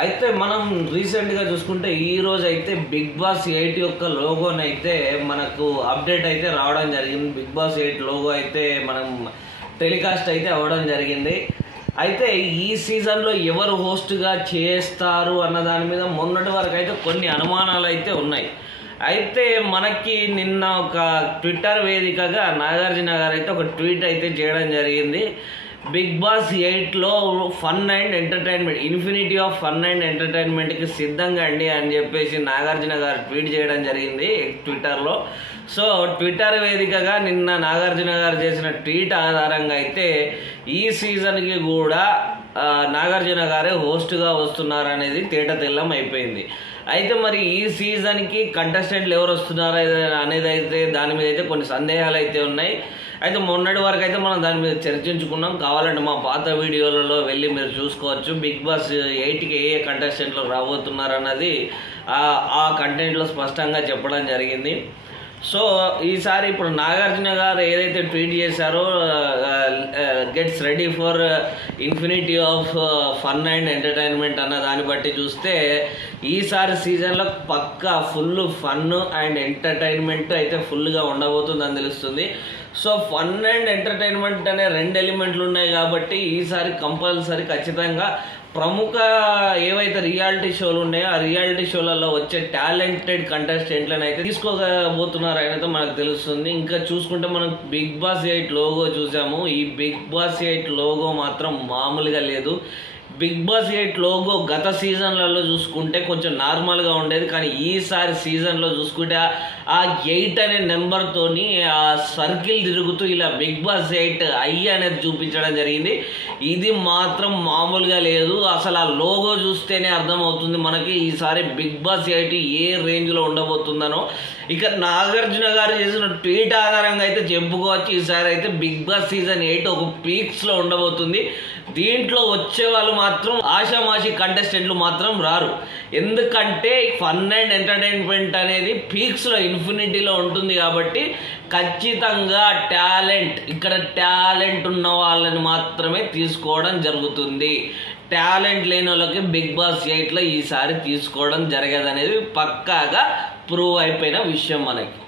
అయితే మనం రీసెంట్గా చూసుకుంటే ఈ రోజు అయితే బిగ్ బాస్ 8 యొక్క లోగోని అయితే మనకు అప్డేట్ అయితే రావడం జరిగింది. బిగ్ బాస్ 8 లోగో అయితే మనం టెలికాస్ట్ అయితే అవ్వడం జరిగింది. అయితే ఈ సీజన్లో ఎవరు హోస్ట్గా చేస్తారు అన్న దాని మీద మొన్నటి వరకు అయితే కొన్ని అనుమానాలు అయితే ఉన్నాయి. అయితే మనకి నిన్న ఒక ట్విట్టర్ వేదికగా నాగార్జున గారు అయితే ఒక ట్వీట్ అయితే చేయడం జరిగింది. బిగ్ బాస్ 8లో fun and entertainment, infinity of fun and ఎంటర్టైన్మెంట్కి సిద్ధంగా అండి అని చెప్పేసి నాగార్జున గారు ట్వీట్ చేయడం జరిగింది ట్విట్టర్లో. సో ట్విట్టర్ వేదికగా నిన్న నాగార్జున గారు చేసిన ట్వీట్ ఆధారంగా అయితే ఈ సీజన్కి కూడా నాగార్జున గారే హోస్ట్గా వస్తున్నారు అనేది తేటతెల్లం అయిపోయింది. అయితే మరి ఈ సీజన్కి కంటెస్టెంట్లు ఎవరు వస్తున్నారు అనేది అయితే దాని మీద అయితే కొన్ని సందేహాలు అయితే ఉన్నాయి. అయితే మొన్నటి వరకు అయితే మనం దాని మీద చర్చించుకున్నాం. కావాలంటే మా పాత వీడియోలలో వెళ్ళి మీరు చూసుకోవచ్చు. బిగ్ బాస్ 8కి ఏ కంటెస్టెంట్లు రాబోతున్నారు అన్నది ఆ కంటెంట్లో స్పష్టంగా చెప్పడం జరిగింది. సో ఈసారి ఇప్పుడు నాగార్జున గారు ఏదైతే ట్వీట్ చేశారో gets ready for infinity of fun and entertainment అన్న దాన్ని బట్టి చూస్తే ఈసారి సీజన్లో పక్కా ఫుల్ ఫన్ అండ్ ఎంటర్టైన్మెంట్ అయితే ఫుల్గా ఉండబోతుందని తెలుస్తుంది. సో ఫన్ అండ్ ఎంటర్టైన్మెంట్ అనే 2 ఎలిమెంట్లు ఉన్నాయి కాబట్టి ఈసారి కంపల్సరీ ఖచ్చితంగా ప్రముఖ ఏవైతే రియాలిటీ షోలు ఉన్నాయో ఆ రియాలిటీ షోలలో వచ్చే టాలెంటెడ్ కంటెస్టెంట్లను అయితే తీసుకోబోతున్నారు అనేది మనకు తెలుస్తుంది. ఇంకా చూసుకుంటే మనం బిగ్ బాస్ 8 లోగో చూసాము. ఈ బిగ్ బాస్ 8 లోగో మాత్రం మామూలుగా లేదు. బిగ్ బాస్ 8 లోగో గత సీజన్లలో చూసుకుంటే కొంచెం నార్మల్గా ఉండేది, కానీ ఈసారి సీజన్లో చూసుకుంటే ఆ 8 అనే నెంబర్తోని ఆ సర్కిల్ తిరుగుతూ ఇలా బిగ్ బాస్ 8 అనేది చూపించడం జరిగింది. ఇది మాత్రం మామూలుగా లేదు. అసలు ఆ లోగో చూస్తేనే అర్థమవుతుంది మనకి ఈసారి బిగ్ బాస్ 8 ఏ రేంజ్లో ఉండబోతుందనో. ఇక నాగార్జున గారు చేసిన ట్వీట్ ఆధారంగా అయితే చెప్పుకోవచ్చు ఈసారి అయితే బిగ్ బాస్ సీజన్ 8 ఒక పీక్స్లో ఉండబోతుంది. దీంట్లో వచ్చే వాళ్ళు మాత్రం ఆషామాషి కంటెస్టెంట్లు మాత్రం రారు. ఎందుకంటే ఫన్ అండ్ ఎంటర్టైన్మెంట్ అనేది పీక్స్లో ఇన్ఫినిటీలో ఉంటుంది కాబట్టి ఖచ్చితంగా ఇక్కడ టాలెంట్ ఉన్న వాళ్ళని మాత్రమే తీసుకోవడం జరుగుతుంది. టాలెంట్ లేని వాళ్ళకి బిగ్ బాస్ 8లో ఈసారి తీసుకోవడం జరగదనేది పక్కాగా ప్రూవ్ అయిపోయిన విషయం మనకి.